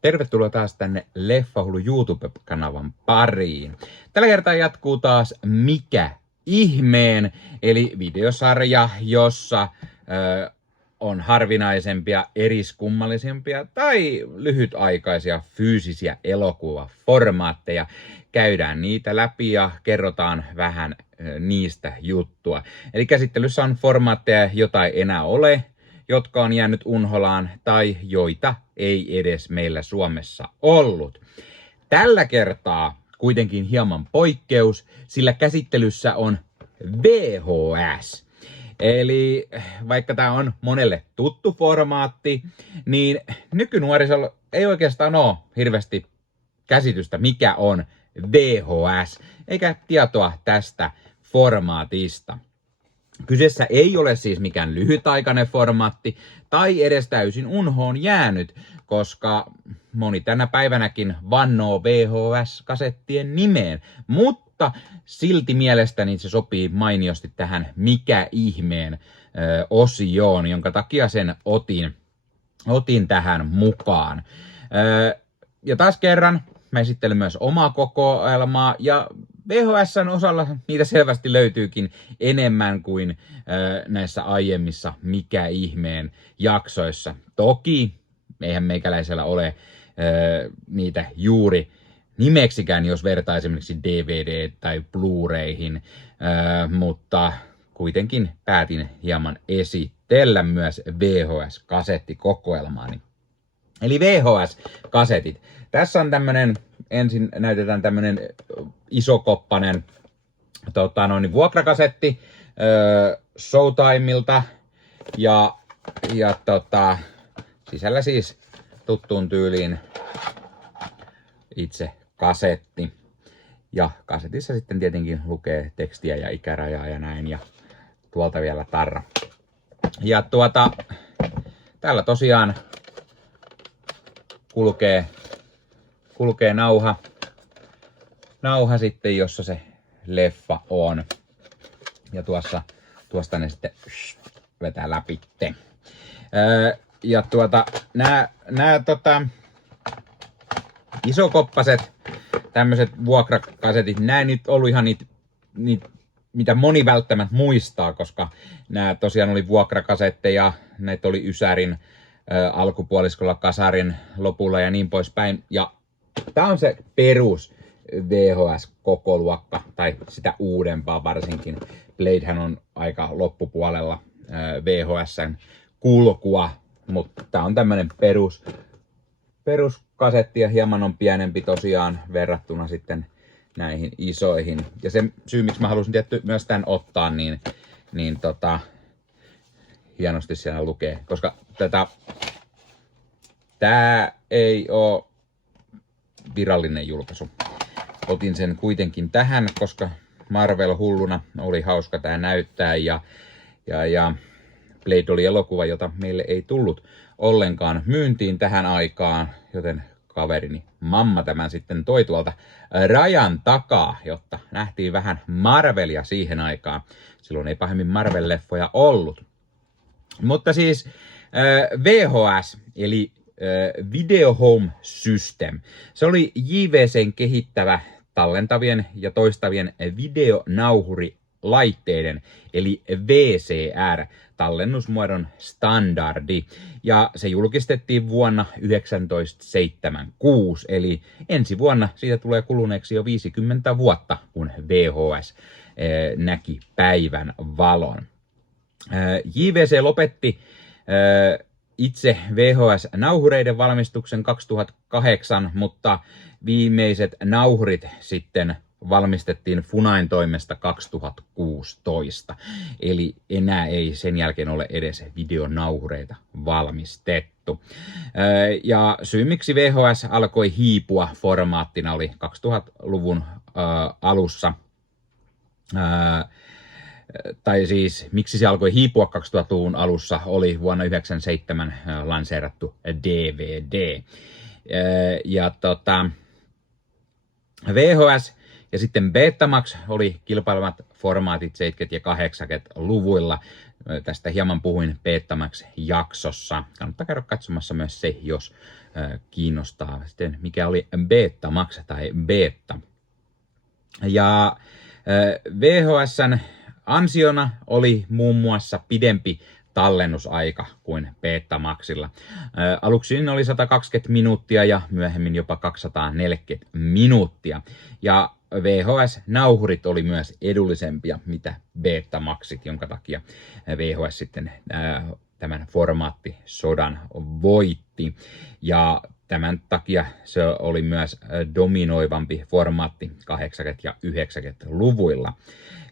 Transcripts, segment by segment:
Tervetuloa taas tänne Leffahullu YouTube-kanavan pariin. Tällä kertaa jatkuu taas Mikä ihmeen, eli videosarja, jossa on harvinaisempia, eriskummallisempia tai lyhytaikaisia fyysisiä elokuvaformaatteja. Käydään niitä läpi ja kerrotaan vähän niistä juttua. Eli käsittelyssä on formaatteja, jota ei enää ole, jotka on jäänyt unholaan tai joita ei edes meillä Suomessa ollut. Tällä kertaa kuitenkin hieman poikkeus, sillä käsittelyssä on VHS. Eli vaikka tämä on monelle tuttu formaatti, niin nykynuorisolla ei oikeastaan ole hirveästi käsitystä, mikä on VHS, eikä tietoa tästä formaatista. Kyseessä ei ole siis mikään lyhytaikainen formaatti tai edes täysin unhoon jäänyt, koska moni tänä päivänäkin vannoo VHS-kasettien nimeen, mutta silti mielestäni se sopii mainiosti tähän Mikä ihmeen osioon, jonka takia sen otin tähän mukaan. Ja taas kerran mä esittelen myös omaa kokoelmaa ja VHS:n osalla niitä selvästi löytyykin enemmän kuin näissä aiemmissa Mikä ihmeen jaksoissa. Toki eihän meikäläisellä ole niitä juuri nimeksikään, jos vertaa esimerkiksi DVD- tai Blu-rayhin, mutta kuitenkin päätin hieman esitellä myös VHS-kasettikokoelmaani. Eli VHS-kasetit. Tässä on ensin näytetään tämmönen isokoppanen vuokrakasetti Showtimeilta ja sisällä siis tuttuun tyyliin itse kasetti. Ja kasetissa sitten tietenkin lukee tekstiä ja ikärajaa ja näin, ja tuolta vielä tarra. Ja täällä tosiaan kulkee nauha sitten, jossa se leffa on. Ja tuosta ne sitten vetää läpitte. Ja nää isokoppaset tämmöiset vuokrakasetit, nää nyt ollut ihan niitä mitä moni välttämättä muistaa, koska nämä tosiaan oli vuokrakasetteja, näitä oli Ysärin alkupuoliskolla, Kasarin lopulla ja niin poispäin. Ja tää on se perus VHS-kokoluokka, tai sitä uudempaa varsinkin. Bladehän on aika loppupuolella VHSn kulkua, mutta tää on tämmönen peruskasetti ja hieman on pienempi tosiaan verrattuna sitten näihin isoihin. Ja se syy, miksi mä halusin tietty myös tän ottaa, niin hienosti siellä lukee, koska tää ei oo virallinen julkaisu. Otin sen kuitenkin tähän, koska Marvel hulluna oli hauska tää näyttää ja Blade oli elokuva, jota meille ei tullut ollenkaan myyntiin tähän aikaan, joten kaverini mamma tämän sitten toi tuolta rajan takaa, jotta nähtiin vähän Marvelia siihen aikaan. Silloin ei pahemmin Marvel-leffoja ollut. Mutta siis VHS, eli Video Home System. Se oli JVC:n kehittävä tallentavien ja toistavien videonauhurilaitteiden, eli VCR, tallennusmuodon standardi. Ja se julkistettiin vuonna 1976, eli ensi vuonna siitä tulee kuluneeksi jo 50 vuotta, kun VHS näki päivän valon. JVC lopetti itse VHS-nauhureiden valmistuksen 2008, mutta viimeiset nauhurit sitten valmistettiin Funain toimesta 2016. Eli enää ei sen jälkeen ole edes videonauhureita valmistettu. Ja syy miksi VHS alkoi hiipua formaattina oli 2000-luvun alussa. Tai siis miksi se alkoi hiipua 2000-luvun alussa oli vuonna 1997 lanseerattu DVD. Ja VHS ja sitten Betamax oli kilpailevat formaatit 70- ja 80-luvuilla. Tästä hieman puhuin Betamax-jaksossa. Kannattaa käydä katsomassa myös se, jos kiinnostaa sitten, mikä oli Betamax tai Beta. Ja VHS:n ansiona oli muun muassa pidempi tallennusaika kuin Betamaxilla. Aluksi oli 120 minuuttia ja myöhemmin jopa 240 minuuttia. Ja VHS-nauhurit oli myös edullisempia mitä Betamaxit, jonka takia VHS sitten tämän formaattisodan voitti. Ja tämän takia se oli myös dominoivampi formaatti 80- ja 90-luvuilla.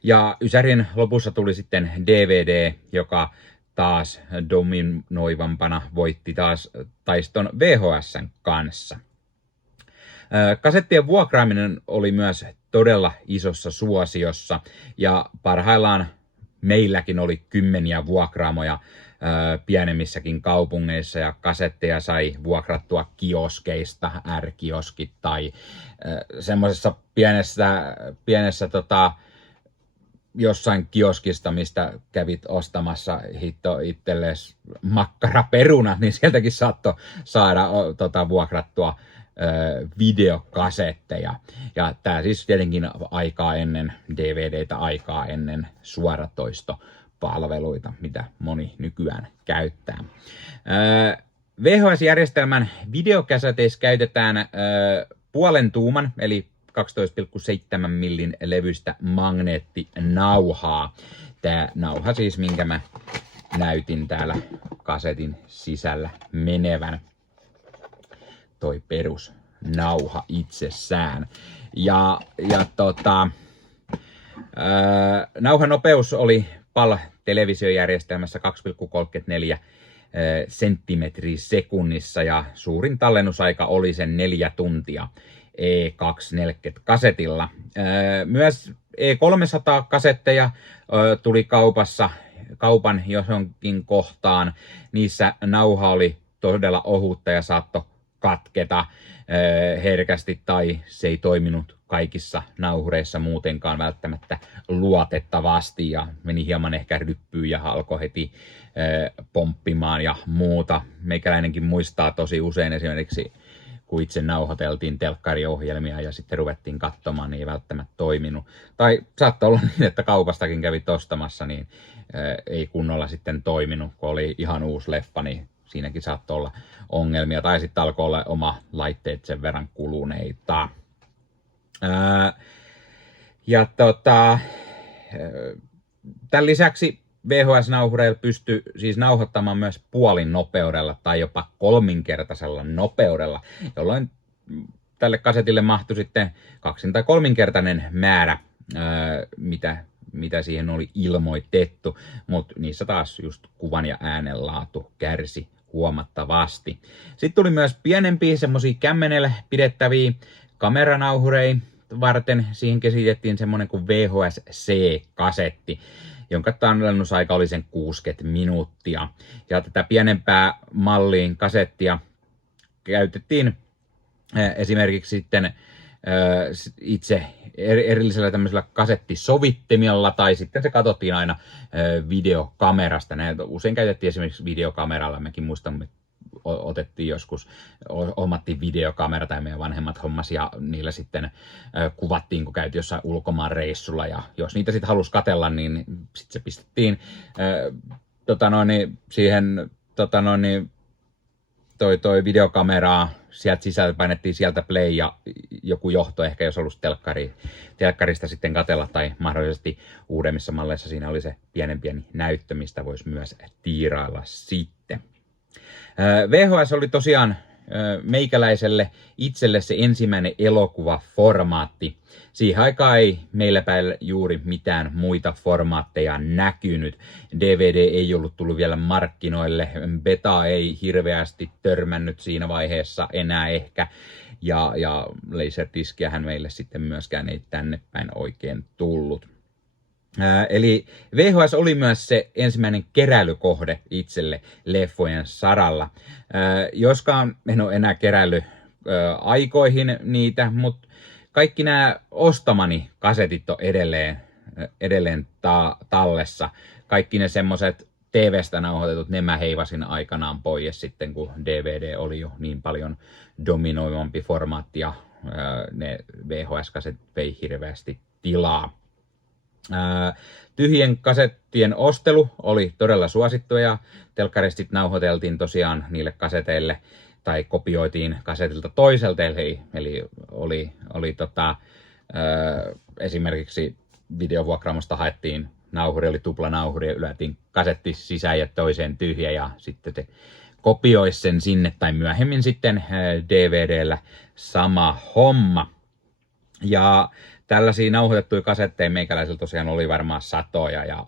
Ja Ysärin lopussa tuli sitten DVD, joka taas dominoivampana voitti taas taiston VHS:n kanssa. Kasettien vuokraaminen oli myös todella isossa suosiossa ja parhaillaan meilläkin oli kymmeniä vuokraamoja pienemmissäkin kaupungeissa ja kasetteja sai vuokrattua kioskeista, R-kioskit tai semmoisessa pienessä jossain kioskista, mistä kävit ostamassa itsellesi makkaraperuna, niin sieltäkin saattoi saada vuokrattua videokasetteja. Ja tämä siis tietenkin aikaa ennen DVDtä, aikaa ennen suoratoistopalveluita, mitä moni nykyään käyttää. VHS-järjestelmän videokaseteissä käytetään puolen tuuman, eli 12,7 millin levyistä magneettinauhaa. Tämä nauha siis, minkä mä näytin täällä kasetin sisällä menevän. Toi perusnauha itsessään. Nauhan nopeus oli PAL-televisiojärjestelmässä 2,34 senttimetriä sekunnissa ja suurin tallennusaika oli sen 4 tuntia E240 kasetilla. Myös E300 kasetteja tuli kaupan johonkin kohtaan. Niissä nauha oli todella ohutta ja saattoi katketa herkästi tai se ei toiminut kaikissa nauhureissa muutenkaan välttämättä luotettavasti ja meni hieman ehkä ryppyyn ja alkoi heti pomppimaan ja muuta. Meikäläinenkin muistaa tosi usein esimerkiksi, kun itse nauhoiteltiin telkkariohjelmia ja sitten ruvettiin katsomaan, niin ei välttämättä toiminut. Tai saattoi olla niin, että kaupastakin kävit ostamassa, niin ei kunnolla sitten toiminut, kun oli ihan uusi leffa, niin siinäkin saattoi olla ongelmia. Tai sitten alkoi olla oma laitteet sen verran kuluneita. Tämän lisäksi VHS-nauhureilla pystyi siis nauhoittamaan myös puolin nopeudella tai jopa kolminkertaisella nopeudella, jolloin tälle kasetille mahtui sitten kaksin- tai kolminkertainen määrä, mitä siihen oli ilmoitettu, mutta niissä taas just kuvan ja äänen laatu kärsi huomattavasti. Sitten tuli myös pienempiä semmosia kämmenellä pidettäviä kameranauhureita varten. Siihen keskitettiin semmoinen kuin VHS-C-kasetti, jonka tallennusaika oli sen 60 minuuttia. Ja tätä pienempää malliin kasettia käytettiin esimerkiksi sitten itse erillisellä tämmöisellä kasettisovittimella tai sitten se katsottiin aina videokamerasta. Näitä usein käytettiin esimerkiksi videokameralla. Mekin muistamme, että otettiin joskus, hommattiin videokamera tai meidän vanhemmat hommas ja niillä sitten kuvattiin, kun käytiin jossain ulkomaan reissulla ja jos niitä sitten halusi katsella, niin sitten se pistettiin siihen toi videokameraa, sieltä sisältä painettiin sieltä play ja joku johto ehkä, jos olisi telkkarista sitten katsella tai mahdollisesti uudemmissa malleissa siinä oli se pieni näyttö, mistä voisi myös tiirailla sitten. VHS oli tosiaan meikäläiselle itselle se ensimmäinen elokuvaformaatti. Siihen aikaan ei meillä päin juuri mitään muita formaatteja näkynyt. DVD ei ollut tullut vielä markkinoille. Beta ei hirveästi törmännyt siinä vaiheessa enää ehkä. Ja Laserdisciähän meille sitten myöskään ei tänne päin oikein tullut. Eli VHS oli myös se ensimmäinen keräilykohde itselle leffojen saralla. Joskaan en ole enää keräillyt aikoihin niitä, mutta kaikki nämä ostamani kasetit on edelleen tallessa. kaikki ne semmoset TV:stä nauhoitetut, ne mä heivasin aikanaan pois sitten, kun DVD oli jo niin paljon dominoivampi formaatti ja ne VHS-kaset vei hirveästi tilaa. Tyhjien kasettien ostelu oli todella suosittua ja telkkarista nauhoiteltiin tosiaan niille kaseteille tai kopioitiin kasetilta toiselta, eli oli esimerkiksi videovuokraamosta haettiin nauhuri, oli tuplanauhuri ja ylätiin kasetti sisään ja toiseen tyhjä ja sitten te kopioisi sen sinne tai myöhemmin sitten DVDllä sama homma. Ja tällaisia nauhoitettuja kasetteja meikäläisillä tosiaan oli varmaan satoja ja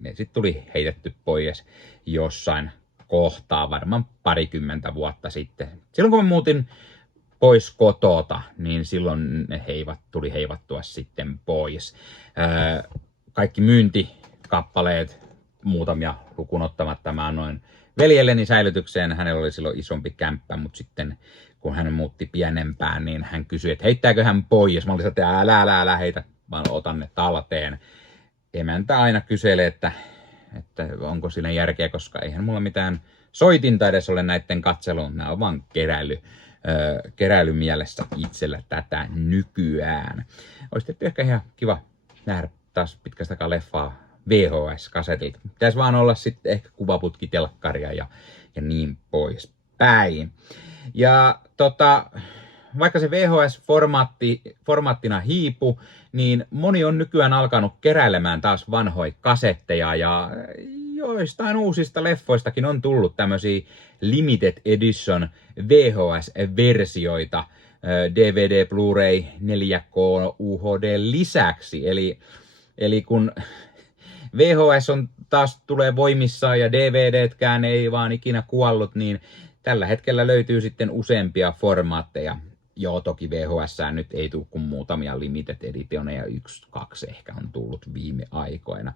ne sitten tuli heitetty pois jossain kohtaa varmaan 20 vuotta sitten. Silloin kun mä muutin pois kotota, niin silloin ne tuli heivattua sitten pois. Kaikki myyntikappaleet, muutamia lukuun ottamatta, mä annoin veljelleni säilytykseen. Hänellä oli silloin isompi kämppä, mutta sitten kun hän muutti pienempään, niin hän kysyi, että heittääkö hän pois. Mä olin että älä heitä, vaan otan ne talteen. Emäntä aina kyselee, että onko siinä järkeä, koska eihän mulla mitään soitinta edes ole näiden katseluun. Nämä on vaan keräilymielessä itsellä tätä nykyään. Olisi tietysti ehkä ihan kiva nähdä taas pitkästäkään leffaa VHS-kasetilta. Pitäisi vaan olla sitten ehkä kuvaputkitelkkaria ja niin pois päin. Ja vaikka se VHS-formaattina hiipu, niin moni on nykyään alkanut keräilemään taas vanhoja kasetteja ja joistain uusista leffoistakin on tullut tämmöisiä limited edition VHS-versioita DVD, Blu-ray, 4K, UHD lisäksi. Eli kun VHS on taas tulee voimissaan ja DVDtkään ei vaan ikinä kuollut, niin tällä hetkellä löytyy sitten useampia formaatteja. Joo, toki VHS nyt ei tule kuin muutamia limited editioneja, 1-2 ehkä on tullut viime aikoina.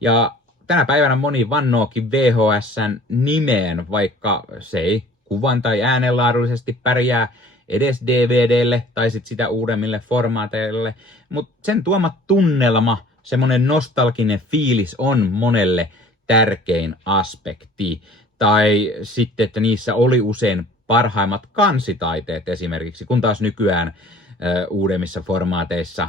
Ja tänä päivänä moni vannookin VHSn nimeen, vaikka se ei kuvan tai äänenlaadullisesti pärjää edes DVDlle tai sit sitä uudemmille formaateille, mutta sen tuoma tunnelma, semmoinen nostalginen fiilis on monelle tärkein aspekti. Tai sitten, että niissä oli usein parhaimmat kansitaiteet esimerkiksi, kun taas nykyään uudemmissa formaateissa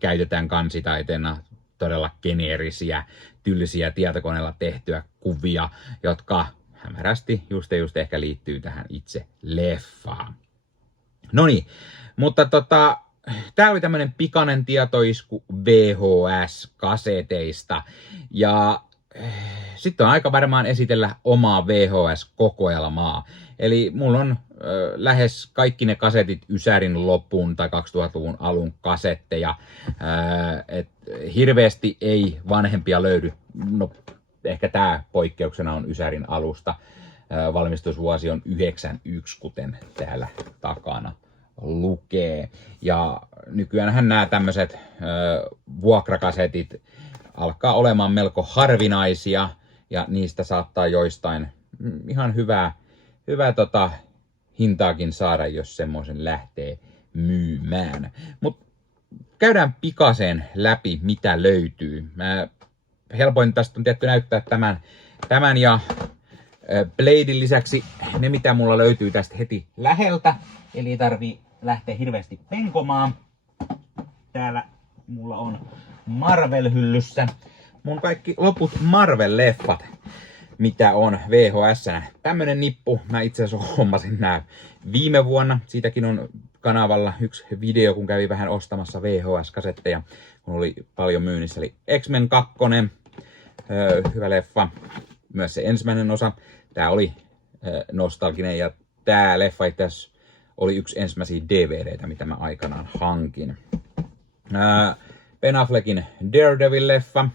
käytetään kansitaiteena todella geneerisiä, tylsiä tietokoneella tehtyä kuvia, jotka hämärästi just ehkä liittyy tähän itse leffaan. Noniin, mutta tää oli tämmönen pikainen tietoisku VHS-kaseteista ja sitten on aika varmaan esitellä omaa VHS-kokoelmaa. Eli mulla on lähes kaikki ne kasetit Ysärin loppuun tai 2000-luvun alun kasetteja. Hirveästi ei vanhempia löydy. No, ehkä tää poikkeuksena on Ysärin alusta. Valmistusvuosi on 91, kuten täällä takana lukee. Ja nykyäänhän nämä tämmöiset vuokrakasetit alkaa olemaan melko harvinaisia ja niistä saattaa joistain ihan hyvää hintaakin saada, jos semmoisen lähtee myymään. Mutta käydään pikaisen läpi, mitä löytyy. Helpoin tästä on tietty näyttää tämän ja Bladein lisäksi ne, mitä mulla löytyy tästä heti läheltä. Eli ei tarvii lähteä hirveästi penkomaan. Täällä mulla on Marvel-hyllyssä mun kaikki loput Marvel-leffat, mitä on VHS-nä. Tämmönen nippu, mä itse asiassa hommasin nää viime vuonna. Siitäkin on kanavalla yksi video, kun kävin vähän ostamassa VHS-kasetteja, kun oli paljon myynnissä. Eli X-Men 2, hyvä leffa. Myös se ensimmäinen osa. Tää oli nostalginen ja tää leffa itse asiassa oli yksi ensimmäisiä DVDtä, mitä mä aikanaan hankin. Ben Affleckin Daredevil-leffa.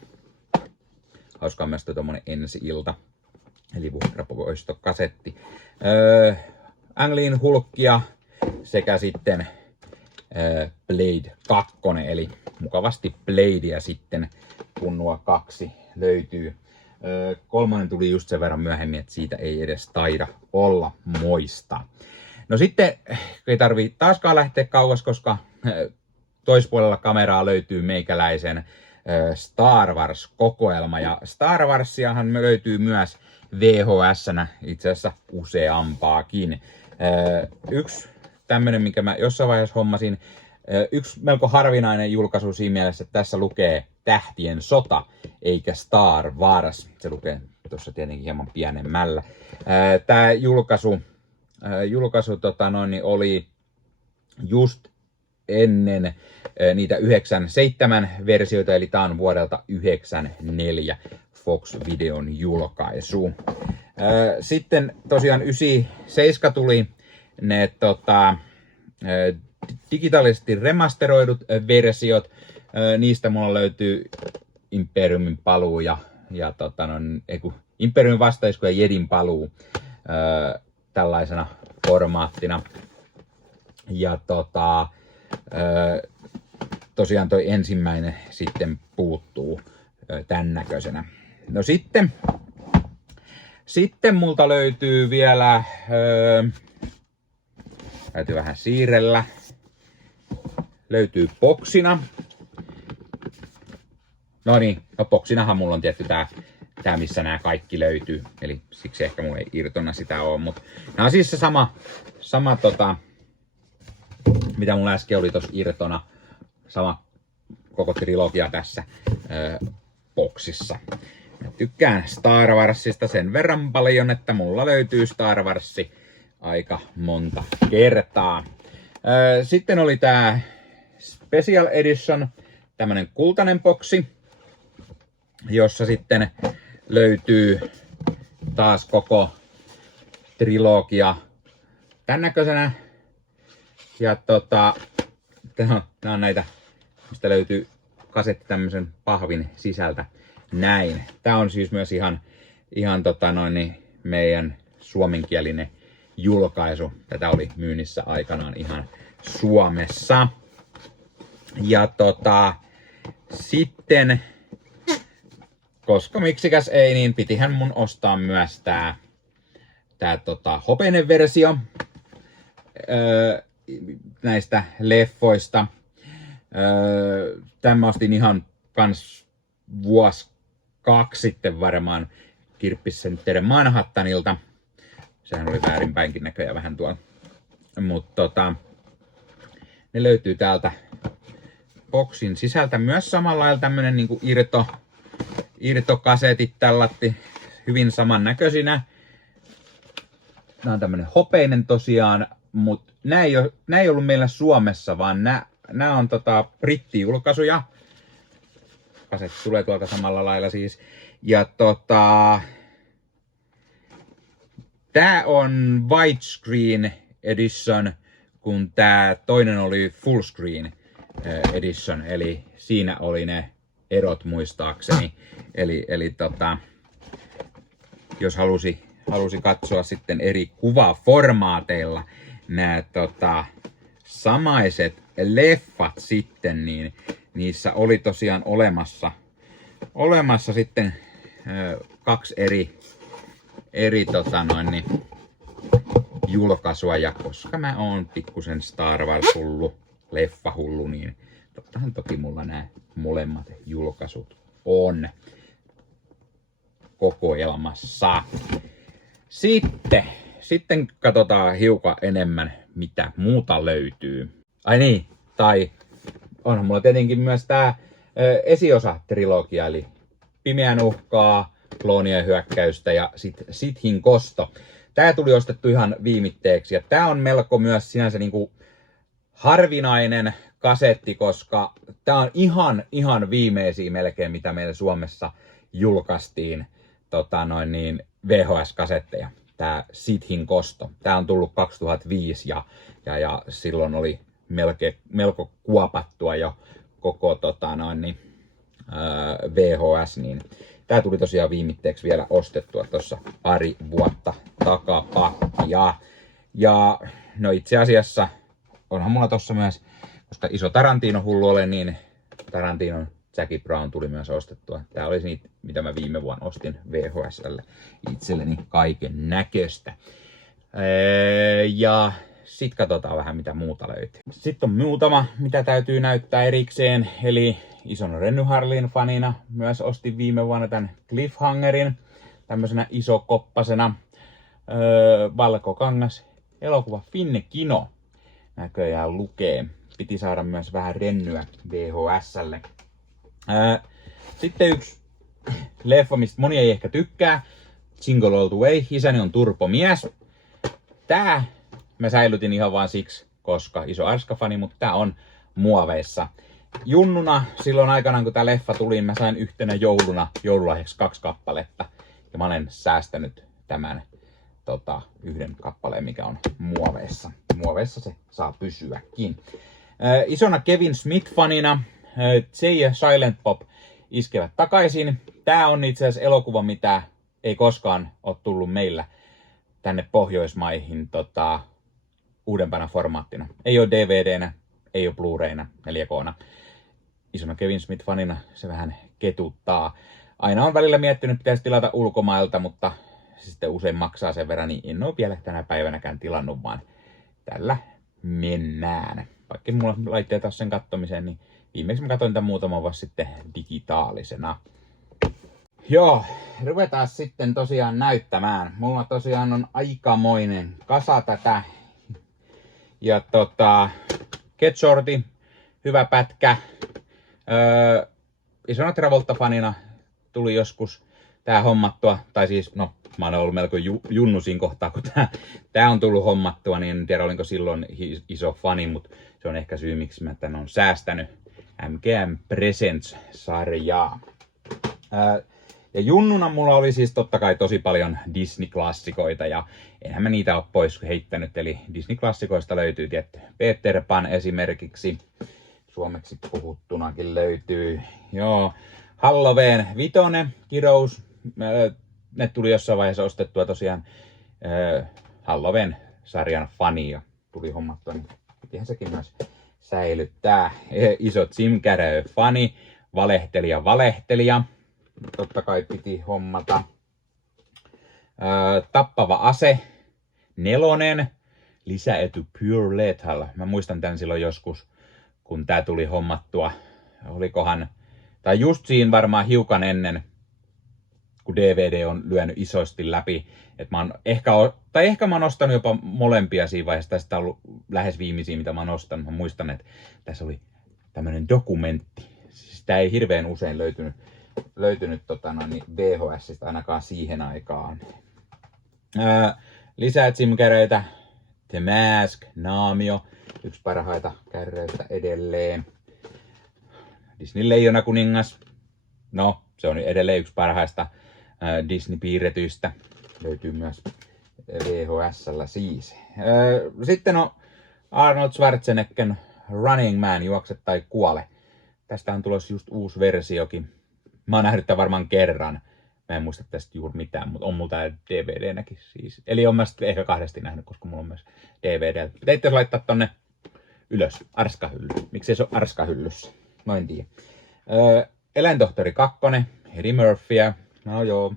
Hauskaa myös tommonen ensi-ilta. Eli vuokrapoistokasetti. Ang Leein Hulkia sekä sitten Blade 2. Eli mukavasti Bladea sitten, kun nuo kaksi löytyy. Kolmonen tuli just sen verran myöhemmin, että siitä ei edes taida olla moista. No sitten ei tarvii taaskaan lähteä kauas, koska toispuolella kameraa löytyy meikäläisen Star Wars-kokoelma. Ja Star Warsiahan löytyy myös VHS-nä, itse asiassa useampaakin. Yksi tämmönen, minkä mä jossain vaiheessa hommasin, yksi melko harvinainen julkaisu siinä mielessä, että tässä lukee Tähtien sota, eikä Star Wars. Se lukee tuossa tietenkin hieman pienemmällä. Tämä julkaisu oli just ennen niitä 97 versioita, eli tää on vuodelta 94 Fox Videon julkaisu. Sitten tosiaan 97 tuli ne digitaalisesti remasteroidut versiot. Niistä mulla löytyy Imperiumin paluu ja Imperiumin vastaisku ja Jedin paluu tällaisena formaattina. Ja tosiaan toi ensimmäinen sitten puuttuu tän näköisenä. No sitten multa löytyy vielä, täytyy vähän siirrellä, löytyy boksina. No niin, boksinahan mulla on tietty tää missä nämä kaikki löytyy, eli siksi ehkä mulla ei irtona sitä ole, mutta nämä on siis se sama mitä mulla äsken oli tossa irtona, sama koko trilogia tässä boksissa. Mä tykkään Star Warsista sen verran paljon, että mulla löytyy Star Warsi aika monta kertaa. Sitten oli tää Special Edition, tämmönen kultainen boksi, jossa sitten löytyy taas koko trilogia tän näköisenä. Ja tää on näitä, mistä löytyy kasetti tämmösen pahvin sisältä. Näin. Tää on siis myös ihan meidän suomenkielinen julkaisu. Tätä oli myynnissä aikanaan ihan Suomessa. Ja sitten, koska miksikäs ei, niin pitihän mun ostaa myös tää hopeinen versio näistä leffoista. Tämä ostin ihan kans vuosi 2 sitten varmaan Kirppis-Center Manhattanilta. Sehän oli väärinpäinkin näköjään vähän tuolla. Mutta ne löytyy täältä boksin sisältä myös samalla lailla tämmönen niinku irtokasetit tällatti hyvin samannäköisinä. Nämä on tämmönen hopeinen tosiaan, mutta nämä ei ollut meillä Suomessa, vaan nämä on brittijulkaisuja. Kasetti tulee tuolta samalla lailla siis. Ja tää on widescreen edition, kun tää toinen oli full screen edition, eli siinä oli ne erot muistaakseni. Eli jos halusi katsoa sitten eri kuvaformaateilla nämä samaiset leffat sitten, niin niissä oli tosiaan olemassa sitten 2 eri julkaisua, ja koska mä oon pikkusen Star Wars hullu, leffahullu, niin tottahan toki mulla nämä molemmat julkaisut on kokoelmassa. Sitten katsotaan hiukan enemmän, mitä muuta löytyy. Ai niin, tai onhan mulla tietenkin myös tää esiosa-trilogia, eli Pimeän uhkaa, Kloonien hyökkäystä ja Sithin kosto. Tää tuli ostettu ihan viimitteeksi, ja tää on melko myös sinänsä niinku harvinainen kasetti, koska tää on ihan viimeisiä melkein, mitä meillä Suomessa julkaistiin VHS-kasetteja. Tää Sithin kosto. Tää on tullut 2005 ja silloin oli melko kuopattua jo koko VHS, niin tää tuli tosiaan viimitteeksi vielä ostettua tuossa pari vuotta takapakkia. Ja no itse asiassa onhan mulla tossa myös, koska iso Tarantino-hullu olen, niin Tarantinon Jackie Brown tuli myös ostettua. Tää oli niitä, mitä mä viime vuonna ostin VHS:lle itselleni kaiken näköistä. Ja sit katsotaan vähän mitä muuta löytyy. Sitten on muutama, mitä täytyy näyttää erikseen. Eli ison Renny Harlin fanina. Myös ostin viime vuonna tämän Cliffhangerin tämmöisenä isokoppasena. Valkokangas elokuva Finne Kino näköjään lukee. Piti saada myös vähän rennyä VHS:lle. Sitten yksi leffa, mistä moni ei ehkä tykkää. Jingle All The Way. Isäni on turpomies. Tää mä säilytin ihan vaan siksi, koska iso Arska-fani, mutta tää on muoveissa. Junnuna silloin aikanaan, kun tää leffa tuli, mä sain yhtenä jouluna joululahjaksi 2 kappaletta. Ja mä olen säästänyt tämän yhden kappaleen, mikä on muoveissa. Muoveissa se saa pysyäkin. Isona Kevin Smith-fanina Jay ja Silent Bob iskevät takaisin. Tää on itse asiassa elokuva, mitä ei koskaan ole tullut meillä tänne Pohjoismaihin uudempana formaattina. Ei ole DVDnä, ei ole Blu-rayna, 4K:na. Isona Kevin Smith-fanina se vähän ketuttaa. Aina on välillä miettinyt, pitäisi tilata ulkomailta, mutta se sitten usein maksaa sen verran, niin en ole vielä tänä päivänäkään tilannut, vaan tällä mennään. Vaikka mulla laitteet sen kattomiseen, niin viimeksi mä katsoin tämän muutama vuosi sitten digitaalisena. Joo, ruvetaan sitten tosiaan näyttämään. Mulla tosiaan on aikamoinen kasa tätä. Ja Get Shorty, hyvä pätkä. Isona Travolta-fanina tuli joskus tää hommattua, tai siis, no, mä oon ollut melko junnu siinä kohtaa, kun tää on tullut hommattua, niin en tiedä olinko silloin iso fani, mutta se on ehkä syy, miksi mä tän on säästänyt. MGM Presents-sarjaa. Ja junnuna mulla oli siis totta kai tosi paljon Disney-klassikoita, ja enhän mä niitä ole pois heittänyt, eli Disney-klassikoista löytyy tietty Peter Pan esimerkiksi, suomeksi puhuttunakin löytyy. Joo, Halloween 5, Kirous, ne tuli jossain vaiheessa ostettua tosiaan Halloween-sarjan fania tuli hommattua, niin pitihän sekin myös säilyttää. Iso Jim Carrey-fani, valehtelija. Totta kai piti hommata. Tappava ase, 4, lisäety Pure Lethal. Mä muistan tän silloin joskus, kun tää tuli hommattua. Olikohan, tai just siinä varmaan hiukan ennen, kun DVD on lyönyt isosti läpi. Et mä oon ehkä mä oon ostanut jopa molempia siinä vaiheessa. Tästä on ollut lähes viimeisiä, mitä mä oon ostanut. Mä muistan, että tässä oli tämmönen dokumentti. Siis tää ei hirveän usein löytynyt VHSista ainakaan siihen aikaan. Lisää Jim Carreytä, The Mask, Naamio, yksi parhaita kärreistä edelleen. Disney Leijonakuningas, no se on edelleen yksi parhaista Disney-piirretyistä. Löytyy myös VHS:llä siis. Sitten on Arnold Schwarzenegger Running Man, juokse tai kuole. Tästä on tulossa just uusi versiokin. Mä oon nähnyt tämän varmaan kerran. Mä en muista tästä juuri mitään, mutta on mulla tää DVD-näkin siis. Eli on mä sitten ehkä 2 nähnyt, koska mulla on myös DVD. Teitte laittaa tonne ylös. Arskahylly. Miksi se on Arskahyllyssä? No en tiedä. Eläintohtori 2. Eddie Murphyä. No joo.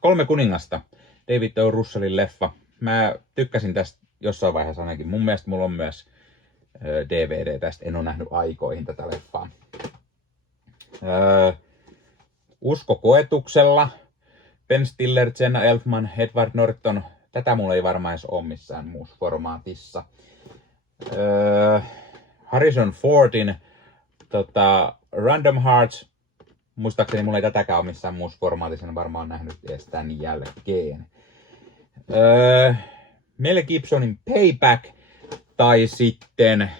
3 kuningasta. David O. Russellin leffa. Mä tykkäsin tästä jossain vaiheessa ainakin. Mun mielestä mulla on myös DVD tästä. En ole nähnyt aikoihin tätä leffaa. Usko koetuksella. Ben Stiller, Jenna Elfman, Edward Norton. Tätä mulla ei varmaan edes ole missään muussa formaatissa. Harrison Fordin Random Hearts. Muistaakseni mulla ei tätäkään ole missään muussa formaatissa. En varmaan nähnyt edes tämän jälkeen. Mel Gibsonin Payback. Tai sitten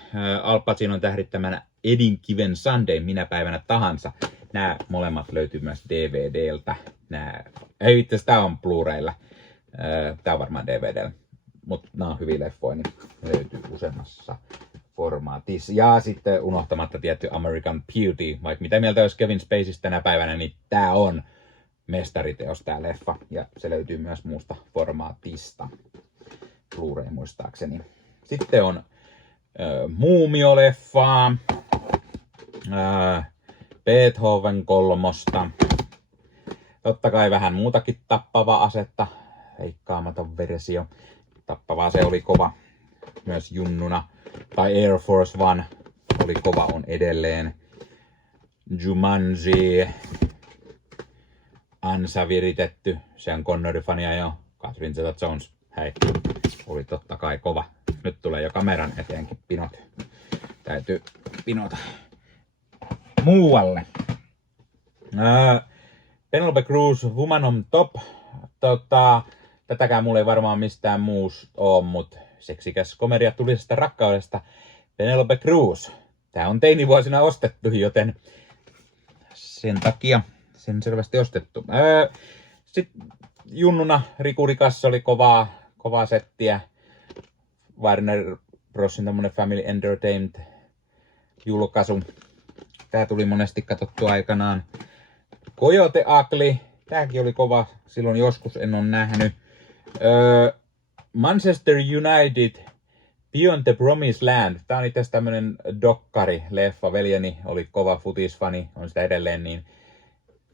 Al Pacinon tähdittämänä Edinkiven Sunday minä päivänä tahansa. Nämä molemmat löytyy myös DVDltä. Ei itse asiassa tää on Blu-raylla. Tää on varmaan DVDllä. Mutta nämä on hyviä leffoja, niin löytyy useammassa formaatissa. Ja sitten unohtamatta tietty American Beauty. Vaikka mitä mieltä olisi Kevin Spaceystä tänä päivänä, niin tää on mestariteos tää leffa. Ja se löytyy myös muusta formaatista. Blu-ray muistaakseni. Sitten on Muumio-leffaa, Beethoven 3. Totta kai vähän muutakin tappavaa asetta, veikkaamaton versio. Tappavaa se oli kova myös junnuna. Tai Air Force One oli kova, on edelleen. Jumanji, Ansa viritetty, se on Connori-fania jo. Catherine Zeta-Jones, hei, oli totta kai kova. Nyt tulee jo kameran eteenkin pinot. Täytyy pinota muualle. Penelope Cruz, Woman on Top. Tätäkään mulla ei varmaan mistään muusta oo, mut seksikäs komedia tulisesta rakkaudesta. Penelope Cruz. Tää on teinivuosina ostettu, joten sen takia sen selvästi ostettu. Sitten junnuna Riku Rikas oli kovaa settiä. Warner Brosin tämmönen Family Entertainment julkaisu. Tää tuli monesti katsottu aikanaan. Coyote Ugly. Tääkin oli kova. Silloin joskus en ole nähnyt. Manchester United Beyond the Promised Land. Tää on itse asiassa tämmönen dokkari-leffa. Veljeni oli kova futisfani. On sitä edelleen niin.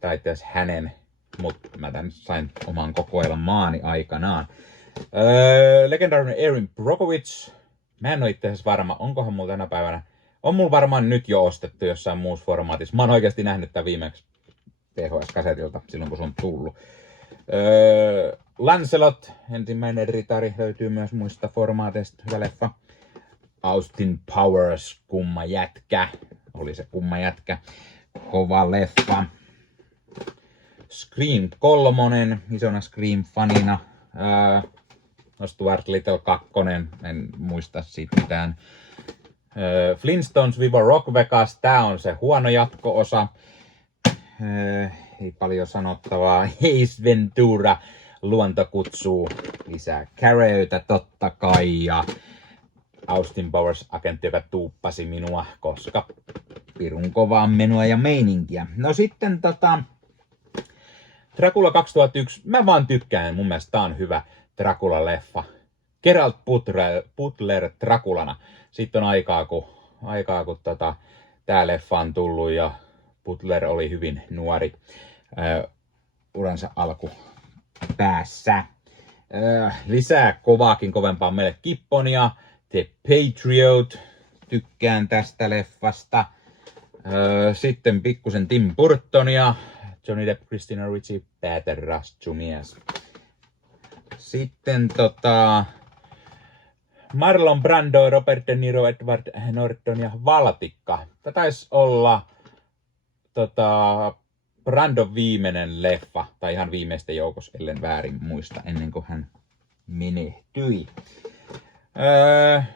Tai itse asiassa hänen. Mutta mä tän sain oman kokoelmaani aikanaan. Legendaarinen Erin Brockovich. Mä en oo itse asiassa varma, onkohan mulla tänä päivänä. On mulla varmaan nyt jo ostettu jossain muussa formaatissa. Mä oon oikeasti nähnyt tän viimeksi VHS-kasetilta silloin kun se on tullut. Lancelot, ensimmäinen ritari, löytyy myös muista formaateista. Hyvä leffa. Austin Powers, kumma jätkä. Oli se kumma jätkä. Kova leffa. Scream 3, isona Scream-fanina. Stuart Little 2, en muista siitä mitään. Flintstones Viva Rock Vegas, tää on se huono jatko-osa. Ei paljon sanottavaa. Ace Ventura, luonto kutsuu. Lisää Careytä totta kai. Ja Austin Powers, agentti, joka tuuppasi minua, koska pirun kovaa menua ja meininkiä. No sitten Dracula 2001. Mä vaan tykkään, mun mielestä tää on hyvä Dracula-leffa. Geralt Butler Draculana. Sitten on aikaa kun tää leffa on tullut ja Butler oli hyvin nuori uransa alkupäässä. Lisää kovaakin kovempaa meille Kipponia. The Patriot. Tykkään tästä leffasta. Sitten pikkusen Tim Burtonia. Johnny Depp, Christina Ricci, Peter Rasmussen. Sitten Marlon Brando, Robert De Niro, Edward Norton ja Valtikka. Tämä taisi olla Brandon viimeinen leffa, tai ihan viimeisten joukossa, ellen väärin muista, ennen kuin hän menehtyi.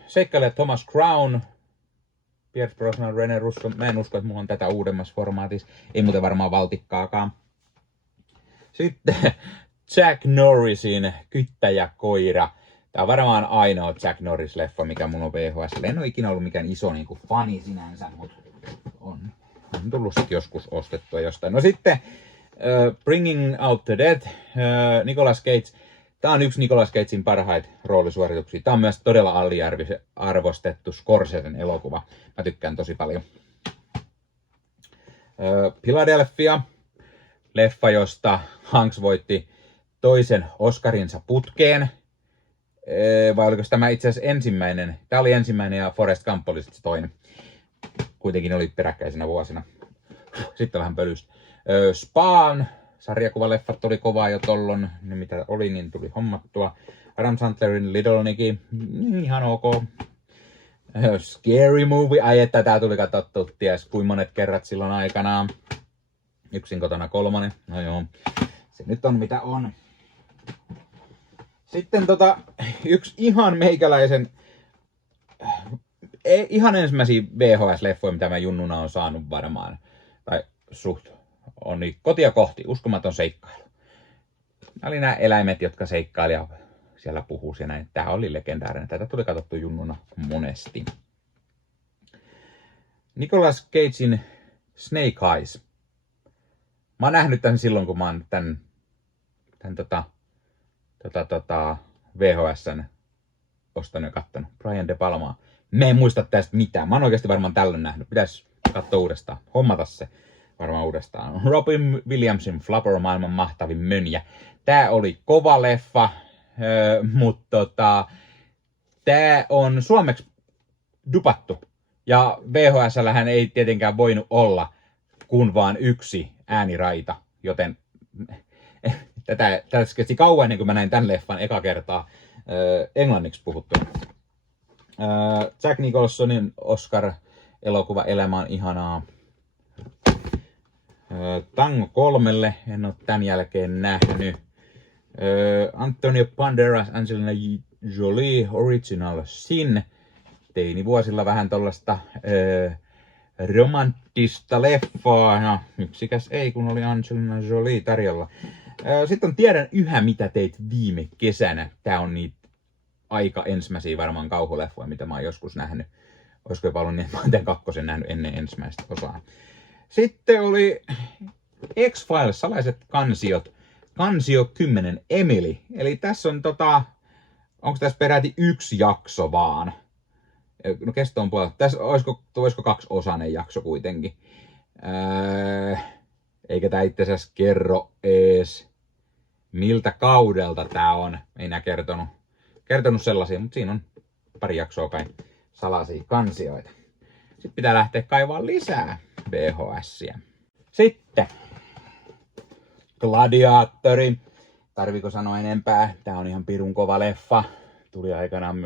Seikkailija Thomas Crown, Pierce Brosnan, René Russo. Mä en usko, että mulla on tätä uudemmassa formaatissa. Ei muuten varmaan Valtikkaakaan. Sitten Jack Norrisin Kyttäjäkoira. Tää on varmaan ainoa Jack Norris-leffa, mikä mun on VHS. En ole ikinä ollut mikään iso fani sinänsä, mutta on tullut sit joskus ostettua jostain. No sitten Bringing Out the Dead, Nicolas Cage. Tää on yksi Nicolas Cagein parhaita roolisuorituksia. Tää on myös todella aliarvostettu Scorsesen elokuva. Mä tykkään tosi paljon. Philadelphia, leffa, josta Hanks voitti toisen Oscarinsa putkeen. Vai oliko tämä itse asiassa ensimmäinen? Tämä oli ensimmäinen ja Forrest Gump oli sitten toinen. Kuitenkin oli peräkkäisenä vuosina. Sitten vähän pölystä. Spawn, sarjakuvaleffat oli kovaa jo tollon. Ne mitä oli, niin tuli hommattua. Adam Sandlerin Little Nicky, ihan ok. Scary Movie, ai että tää tuli katsottu ties kuin monet kerrat silloin aikanaan. Yksin kotona 3, no joo. Se nyt on mitä on. Sitten yksi ihan meikäläisen, ihan ensimmäisiä VHS-leffoja, mitä mä junnuna on saanut varmaan. Tai suht on niin Kotia kohti, uskomaton seikkailu. Nämä oli nämä eläimet, jotka seikkaili ja siellä puhuu ja näin. Tää oli legendaarinen. Tätä tuli katsottu junnuna monesti. Nicolas Cagein Snake Eyes. Mä oon nähnyt tän silloin, kun mä oon tän VHS:n ostanut ja kattonut. Brian De Palmaa. Mä en muista tästä mitään. Mä oon oikeesti varmaan tällöin nähnyt. Pitäis katsoa uudestaan. Hommata se varmaan uudestaan. Robin Williamsin Flubber, maailman mahtavin mönjä. Tää oli kova leffa, mutta tää on suomeksi dupattu. Ja VHS:llähän ei tietenkään voinut olla kuin vaan yksi ääniraita, joten tätä kesti kauan ennen kuin mä näin tämän leffan eka kertaa englanniksi puhuttuna. Jack Nicholsonin Oscar-elokuva Elämä on ihanaa. Tango 3 en ole tämän jälkeen nähnyt. Antonio Banderas, Angelina Jolie, Original Sin. Teinivuosilla vähän tollaista romanttista leffaa. No, miksikäs ei, kun oli Angelina Jolie tarjolla. Sitten on Tiedän yhä, mitä teit viime kesänä. Tää on niitä aika ensimmäisiä varmaan kauhuleffoja, mitä mä oon joskus nähnyt. Olisiko jopa ollut niin, että mä oon tämän kakkosen nähnyt ennen ensimmäistä osaa. Sitten oli X-Files, salaiset kansiot. Kansio 10, Emily. Eli tässä on onko tässä peräti yksi jakso vaan? No kesto on puolella. Tässä olisiko 2-osainen jakso kuitenkin. Eikä tää itse asiassa kerro ees miltä kaudelta tää on. Ei nää kertonut sellaisia, mutta siinä on pari jaksoa kai salaisia kansioita. Sitten pitää lähteä kaivaa lisää VHS:iä. Sitten Gladiatori. Tarviiko sanoa enempää? Tää on ihan pirun kova leffa. Tuli aikanaan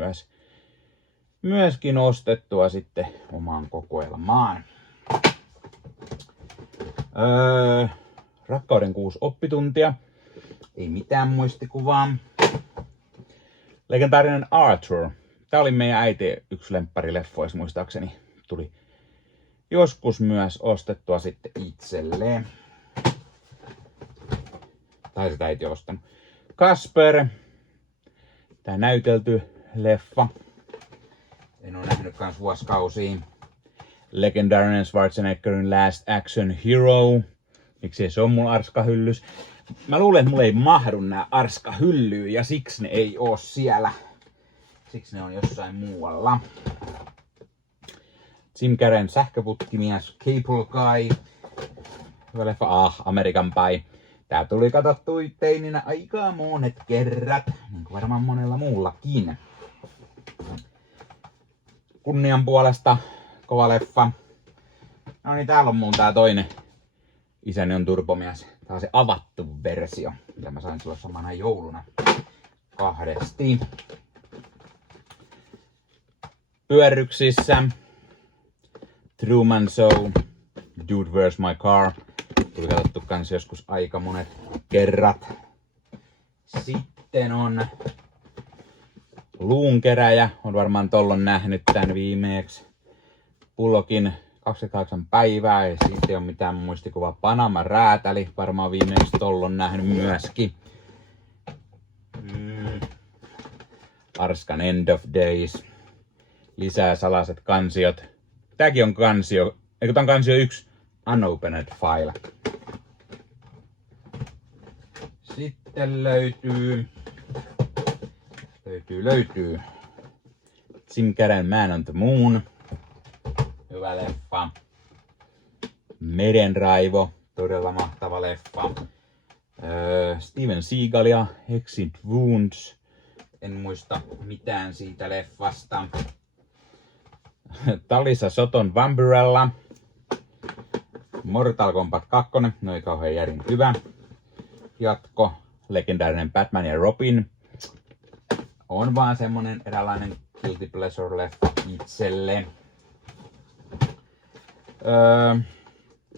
myöskin ostettua sitten omaan kokoelmaan. Rakkauden 6 oppituntia. Ei mitään muistikuvaa. Legendaarinen Arthur. Tää oli meidän äiti yksi lempparileffoissa muistaakseni. Tuli joskus myös ostettua sitten itselleen. Tai sitä äiti ostanut. Kasper. Tää näytelty leffa. En ole nähnyt kans vuosikausiin. Legendaarinen Schwarzeneggerin Last Action Hero. Miksi se on mun arskahyllys? Mä luulen, että mulla ei mahdu nää arskahyllyyn ja siksi ne ei oo siellä. Siksi ne on jossain muualla. Jim Carreyn Sähköputkimies, Cable Guy. Hyvä leffa, American Pie. Tää tuli katsottu teininä aika monet kerrat, niin kuin varmaan monella muullakin. Kunnian puolesta kova leffa. No niin, täällä on mun tää toinen Isäni on turbomies. Tää on se avattu versio, mitä mä sain silloin samana jouluna kahdesti. Pyörryksissä Truman Show, Dude Where's My Car. Tuli katsottu kans joskus aika monet kerrat. Sitten on Luunkeräjä. On varmaan tollon nähnyt tän viimeeksi. Bullockin 28 päivää. Ei siitä ei ole mitään muistikuvaa. Panama Räätäli. Varmaan viimeksi tollon nähnyt myöskin. Arskan End of Days. Lisää salaiset kansiot. Tääkin on kansio. Eikö tää on kansio 1? Unopened File. Sitten löytyy Jim Carreyn Man on the Moon. Hyvä leffa. Merenraivo. Todella mahtava leffa. Steven Seagalia. Exit Wounds. En muista mitään siitä leffasta. Talisa Soton Vampirella. Mortal Kombat 2. No ei kauhean järin hyvä. Jatko. Legendaarinen Batman ja Robin. On vaan semmonen eräänlainen guilty pleasure leffa itselle.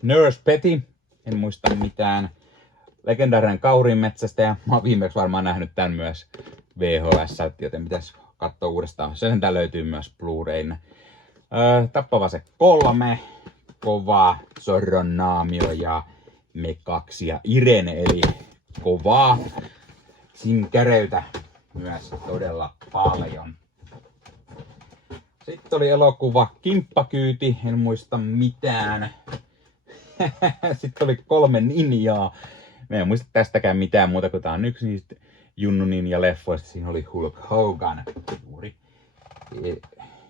Nurse Petty. En muista mitään. Legendaarinen Kaurinmetsästäjä. Mä oon viimeksi varmaan nähnyt tän myös VHS, joten pitäis katsoa uudestaan. Se sentään löytyy myös Blu-rayna. Tappava se 3. Kova Zorron naamio ja Me 2 ja Irene, eli kovaa. Jim Carreytä myös todella paljon. Sitten oli elokuva Kimppakyyti, en muista mitään. Sitten oli 3 ninjaa. Mä en muista tästäkään mitään muuta, kun tää on yksi niistä Junnu Ninja-leffoista. Siinä oli Hulk Hogan.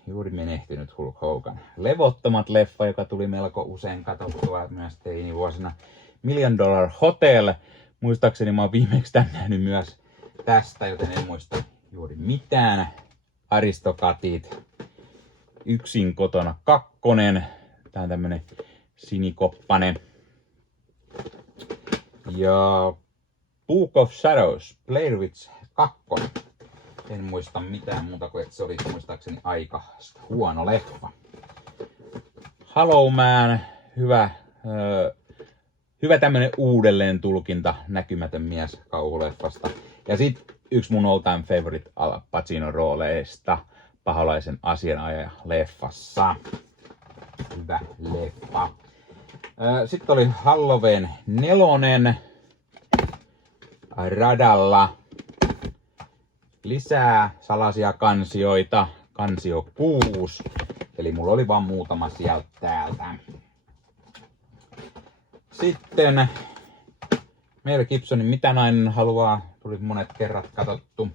Juuri menehtynyt Hulk Hogan. Levottomat leffa, joka tuli melko usein katsottua myös teinivuosina. $1 Million Hotel. Muistaakseni mä oon viimeksi tän nähnyt myös tästä, joten en muista juuri mitään. Aristokatit. Yksin kotona 2. Tää on tämmönen sinikoppanen. Ja Book of Shadows, Blair Witch 2. En muista mitään muuta kuin, että se oli muistaakseni aika huono leffa. Hollow Man, hyvä tämmönen uudelleen tulkinta Näkymätön mies -kauhuleffasta. Ja sit yksi mun all time favorite Al Pacinon rooleista, Paholaisen asianajaja leffassa. Hyvä leffa. Sitten oli Halloween 4 radalla. Lisää salaisia kansioita. Kansio 6. Eli mulla oli vaan muutama sieltä täältä. Sitten Mel Gibsonin Mitä nainen haluaa. Tuli monet kerrat katsottu.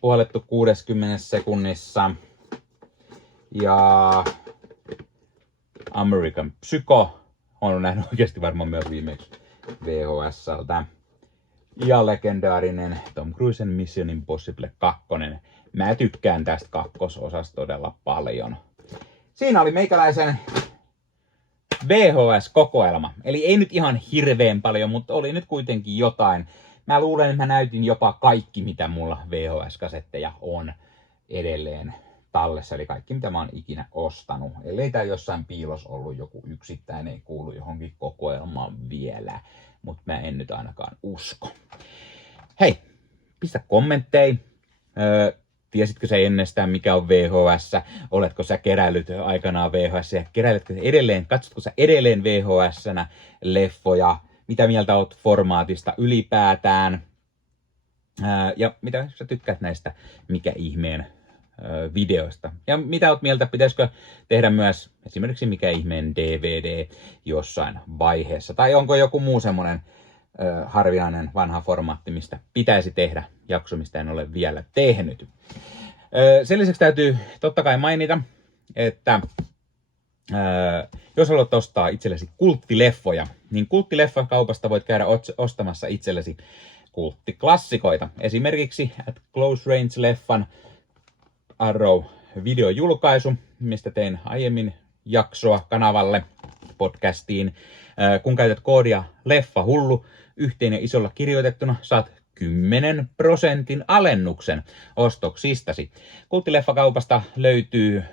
Puolettu 60 sekunnissa. Ja American Psycho. Olen nähnyt oikeasti varmaan myös viimeksi VHS:ltä. Ja legendaarinen Tom Cruisen Mission Impossible 2. Mä tykkään tästä kakkososasta todella paljon. Siinä oli meikäläisen VHS-kokoelma. Eli ei nyt ihan hirveän paljon, mutta oli nyt kuitenkin jotain. Mä luulen, että mä näytin jopa kaikki, mitä mulla VHS-kasetteja on edelleen tallessa. Eli kaikki, mitä mä oon ikinä ostanut. Ellei tää jossain piilos ollut joku yksittäinen, ei kuulu johonkin kokoelmaan vielä. Mutta mä en nyt ainakaan usko. Hei, pistä kommentteja. Tiesitkö sä ennestään, mikä on VHS? Oletko sä keräillyt aikanaan VHS? Ja keräiletkö edelleen, katsotko sä edelleen VHS-nä leffoja? Mitä mieltä oot formaatista ylipäätään? Ja mitä sä tykkäät näistä Mikä ihmeen videoista? Ja mitä oot mieltä, pitäisikö tehdä myös esimerkiksi Mikä ihmeen DVD jossain vaiheessa? Tai onko joku muu semmonen harvinainen vanha formaatti, mistä pitäisi tehdä jakso, mistä en ole vielä tehnyt. Sen lisäksi täytyy totta kai mainita, että jos haluat ostaa itsellesi kulttileffoja, niin kulttileffakaupasta voit käydä ostamassa itsellesi kulttiklassikoita. Esimerkiksi At Close Range-leffan Arrow-videojulkaisu, mistä tein aiemmin jaksoa kanavalle podcastiin. Kun käytät koodia LEFFAHULLU yhteen ja isolla kirjoitettuna, saat 10% alennuksen ostoksistasi. Kulttileffakaupasta löytyy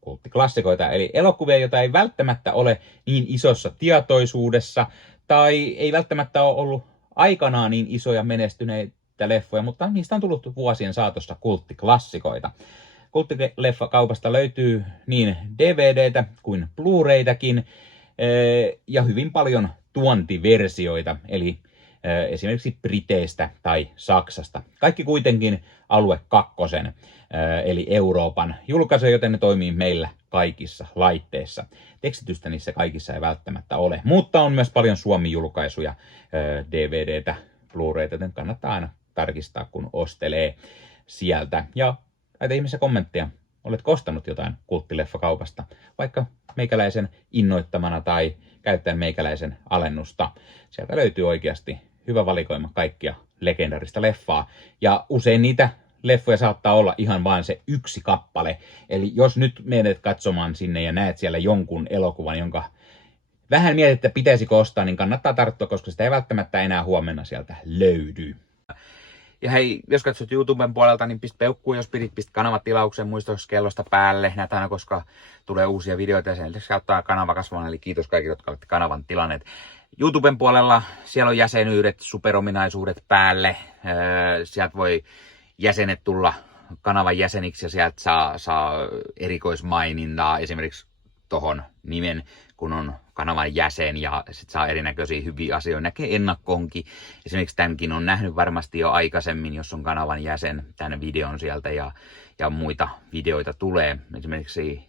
kulttiklassikoita, eli elokuvia, joita ei välttämättä ole niin isossa tietoisuudessa, tai ei välttämättä ole ollut aikanaan niin isoja menestyneitä leffoja, mutta niistä on tullut vuosien saatossa kulttiklassikoita. Kulttileffakaupasta löytyy niin DVDtä kuin Blu-raytäkin, ja hyvin paljon tuontiversioita, eli esimerkiksi Briteistä tai Saksasta. Kaikki kuitenkin alue 2, eli Euroopan julkaisu, joten ne toimii meillä kaikissa laitteissa. Tekstitystä niissä kaikissa ei välttämättä ole, mutta on myös paljon Suomi-julkaisuja, DVDtä, Blu-rayta, joten kannattaa aina tarkistaa, kun ostelee sieltä. Ja laita ihmeessä kommentteja. Oletko ostanut jotain kulttileffakaupasta, vaikka meikäläisen innoittamana tai käyttäen meikäläisen alennusta. Sieltä löytyy oikeasti hyvä valikoima kaikkia legendarista leffaa. Ja usein niitä leffoja saattaa olla ihan vain se yksi kappale. Eli jos nyt menet katsomaan sinne ja näet siellä jonkun elokuvan, jonka vähän mietit, että pitäisikö ostaa, niin kannattaa tarttua, koska sitä ei välttämättä enää huomenna sieltä löydy. Ja hei, jos katsot YouTuben puolelta, niin pistä peukkuun, jos pistä kanavatilauksen muistoskellosta päälle. Näet aina, koska tulee uusia videoita ja sen lisäksi auttaa kanava kasvamaan. Eli kiitos kaikille, jotka olette kanavan tilanneet. YouTuben puolella siellä on jäsenyydet, superominaisuudet päälle. Sieltä voi jäsenet tulla kanavan jäseniksi ja sieltä saa erikoismainintaa esimerkiksi tohon nimen, kun on kanavan jäsen, ja sit saa erinäköisiä hyviä asioita, näkee ennakkoonkin. Esimerkiksi tämänkin on nähnyt varmasti jo aikaisemmin, jos on kanavan jäsen, tämän videon sieltä, ja muita videoita tulee. Esimerkiksi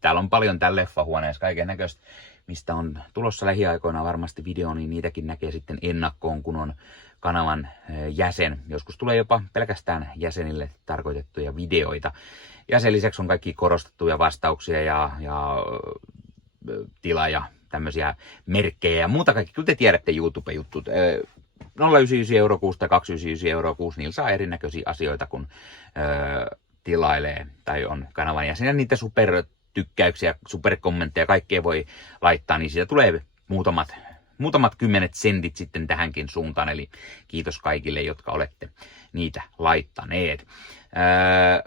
täällä on paljon täällä leffahuoneessa kaiken näköistä, mistä on tulossa lähiaikoina varmasti video, niin niitäkin näkee sitten ennakkoon, kun on kanavan jäsen. Joskus tulee jopa pelkästään jäsenille tarkoitettuja videoita. Ja sen lisäksi on kaikki korostettuja vastauksia ja tila- ja tämmöisiä merkkejä ja muuta kaikki. Kyllä te tiedätte YouTube-juttut. 0,99 € kuussa tai 2,99 € kuussa, niillä saa erinäköisiä asioita, kun tilailee tai on kanavan jäsen, niitä supertykkäyksiä, superkommentteja, kaikkea voi laittaa, niin siitä tulee muutamat kymmenet sentit sitten tähänkin suuntaan, eli kiitos kaikille, jotka olette niitä laittaneet.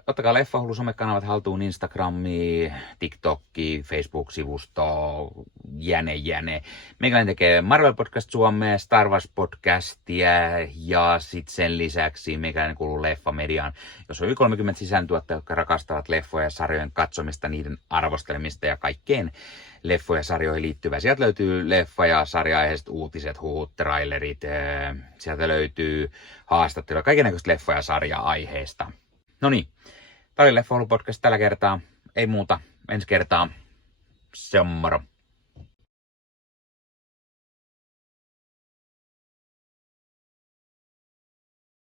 Ottakaa Leffahullu somekanavat haltuun, Instagrami, TikTokki, Facebook-sivusto, jäne. Meikäläinen tekee Marvel Podcast Suomea, Star Wars Podcastia ja sitten sen lisäksi meikäläinen kuuluu Leffamediaan, jos on yli 30 sisältötuottajia, jotka rakastavat leffoja ja sarjojen katsomista, niiden arvostelemista ja kaikkeen leffoja ja sarjoihin liittyvää. Sieltä löytyy leffa- ja sarja-aiheiset uutiset, huhut, trailerit, sieltä löytyy haastatteluja, kaikennäköistä leffoja ja sarja-aiheista. No niin, tää oli Leffahullu podcast tällä kertaa. Ei muuta, ensi kertaa. Se on moro.